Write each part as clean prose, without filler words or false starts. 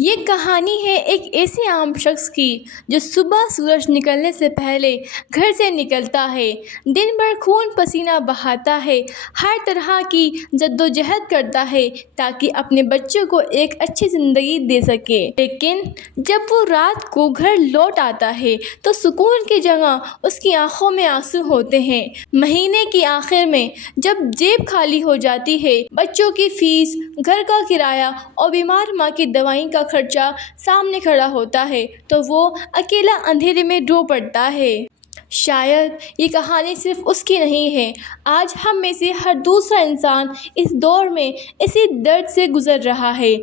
یہ کہانی ہے ایک ایسے عام شخص کی جو صبح سورج نکلنے سے پہلے گھر سے نکلتا ہے، دن بھر خون پسینہ بہاتا ہے، ہر طرح کی جدوجہد کرتا ہے تاکہ اپنے بچوں کو ایک اچھی زندگی دے سکے۔ لیکن جب وہ رات کو گھر لوٹ آتا ہے تو سکون کی جگہ اس کی آنکھوں میں آنسو ہوتے ہیں۔ مہینے کی آخر میں جب جیب خالی ہو جاتی ہے، بچوں کی فیس، گھر کا کرایہ اور بیمار ماں کی دوائیں کا خرچہ سامنے کھڑا ہوتا ہے تو وہ اکیلا اندھیرے میں رو پڑتا ہے۔ شاید یہ کہانی صرف اس کی نہیں ہے، آج ہم میں سے ہر دوسرا انسان اس دور میں اسی درد سے گزر رہا ہے۔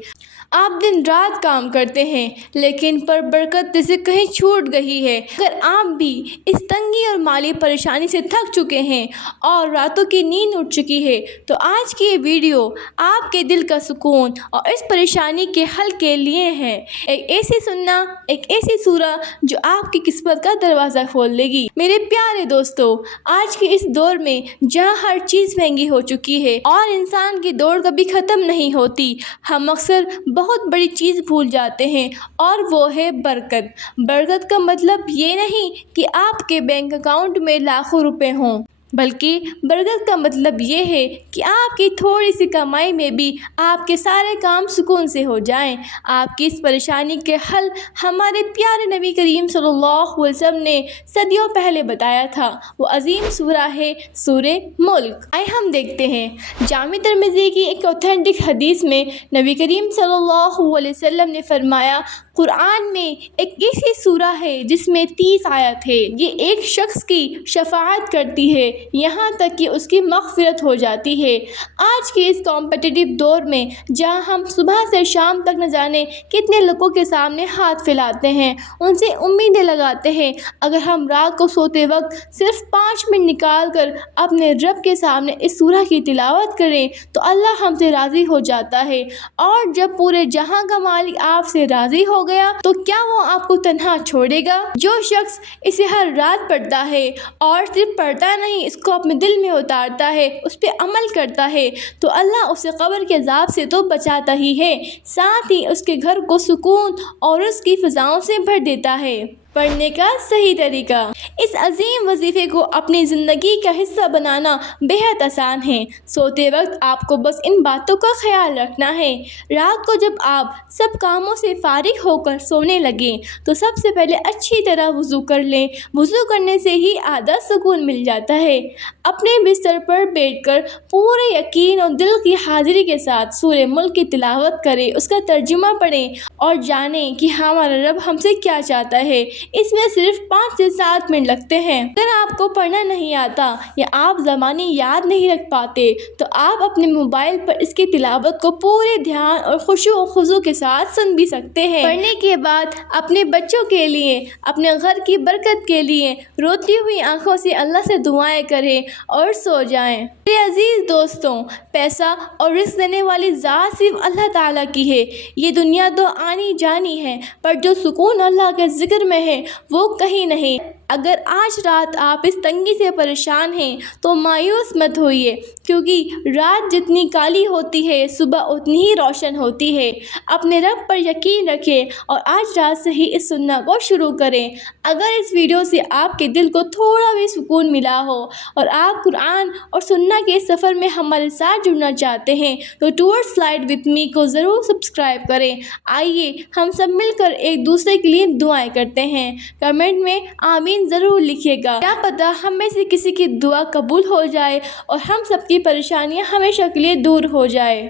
آپ دن رات کام کرتے ہیں لیکن پر برکت جیسے کہیں چھوٹ گئی ہے۔ اگر آپ بھی اس تنگی اور مالی پریشانی سے تھک چکے ہیں اور راتوں کی نیند اٹھ چکی ہے تو آج کی یہ ویڈیو آپ کے دل کا سکون اور اس پریشانی کے حل کے لیے ہے۔ ایک ایسی سورہ جو آپ کی قسمت کا دروازہ کھول دے گی۔ میرے پیارے دوستو، آج کے اس دور میں جہاں ہر چیز مہنگی ہو چکی ہے اور انسان کی دوڑ کبھی ختم نہیں ہوتی، ہم اکثر بہت بڑی چیز بھول جاتے ہیں اور وہ ہے برکت۔ برکت کا مطلب یہ نہیں کہ آپ کے بینک اکاؤنٹ میں لاکھوں روپے ہوں، بلکہ برکت کا مطلب یہ ہے کہ آپ کی تھوڑی سی کمائی میں بھی آپ کے سارے کام سکون سے ہو جائیں۔ آپ کی اس پریشانی کے حل ہمارے پیارے نبی کریم صلی اللہ علیہ وسلم نے صدیوں پہلے بتایا تھا۔ وہ عظیم سورہ ہے سورہ ملک۔ آئے ہم دیکھتے ہیں۔ جامع ترمذی کی ایک اوتھینٹک حدیث میں نبی کریم صلی اللہ علیہ وسلم نے فرمایا، قرآن میں ایک ایسی سورہ ہے جس میں 30 آیت ہے، یہ ایک شخص کی شفاعت کرتی ہے یہاں تک کہ اس کی مغفرت ہو جاتی ہے۔ آج کے اس کمپٹیٹیو دور میں جہاں ہم صبح سے شام تک نہ جانے کتنے لوگوں کے سامنے ہاتھ پھیلاتے ہیں، ان سے امیدیں لگاتے ہیں، اگر ہم رات کو سوتے وقت صرف 5 منٹ نکال کر اپنے رب کے سامنے اس سورہ کی تلاوت کریں تو اللہ ہم سے راضی ہو جاتا ہے، اور جب پورے جہاں کا مالک آپ سے راضی ہو گیا تو کیا وہ آپ کو تنہا چھوڑے گا؟ جو شخص اسے ہر رات پڑھتا ہے اور صرف پڑھتا نہیں، اس کو اپنے دل میں اتارتا ہے، اس پہ عمل کرتا ہے تو اللہ اسے قبر کے عذاب سے تو بچاتا ہی ہے، ساتھ ہی اس کے گھر کو سکون اور اس کی فضاؤں سے بھر دیتا ہے۔ پڑھنے کا صحیح طریقہ۔ اس عظیم وظیفے کو اپنی زندگی کا حصہ بنانا بہت آسان ہے۔ سوتے وقت آپ کو بس ان باتوں کا خیال رکھنا ہے۔ رات کو جب آپ سب کاموں سے فارغ ہو کر سونے لگیں تو سب سے پہلے اچھی طرح وضو کر لیں۔ وضو کرنے سے ہی آدھا سکون مل جاتا ہے۔ اپنے بستر پر بیٹھ کر پورے یقین اور دل کی حاضری کے ساتھ سورہ ملک کی تلاوت کریں، اس کا ترجمہ پڑھیں اور جانیں کہ ہمارا رب ہم سے کیا چاہتا ہے۔ اس میں صرف 5 سے 7 منٹ لگتے ہیں۔ اگر آپ کو پڑھنا نہیں آتا یا آپ زبانی یاد نہیں رکھ پاتے تو آپ اپنے موبائل پر اس کی تلاوت کو پورے دھیان اور خشوع و خضوع کے ساتھ سن بھی سکتے ہیں۔ پڑھنے کے بعد اپنے بچوں کے لیے، اپنے گھر کی برکت کے لیے روتی ہوئی آنکھوں سے اللہ سے دعائیں کریں اور سو جائیں۔ میرے عزیز دوستوں، پیسہ اور رزق دینے والی ذات صرف اللہ تعالیٰ کی ہے۔ یہ دنیا تو آنی جانی ہے، پر جو سکون اللہ کے ذکر میں ہے وہ کہیں نہیں۔ اگر آج رات آپ اس تنگی سے پریشان ہیں تو مایوس مت ہوئیے، کیونکہ رات جتنی کالی ہوتی ہے صبح اتنی ہی روشن ہوتی ہے۔ اپنے رب پر یقین رکھیں اور آج رات سے ہی اس سنت کو شروع کریں۔ اگر اس ویڈیو سے آپ کے دل کو تھوڑا بھی سکون ملا ہو اور آپ قرآن اور سنت کے سفر میں ہمارے ساتھ جڑنا چاہتے ہیں تو ٹورڈز لائٹ وتھ می کو ضرور سبسکرائب کریں۔ آئیے ہم سب مل کر ایک دوسرے کے لیے دعائیں کرتے ہیں۔ کمنٹ میں آمین ضرور لکھیے گا، کیا پتہ ہم میں سے کسی کی دعا قبول ہو جائے اور ہم سب کی پریشانیاں ہمیشہ کے لیے دور ہو جائے۔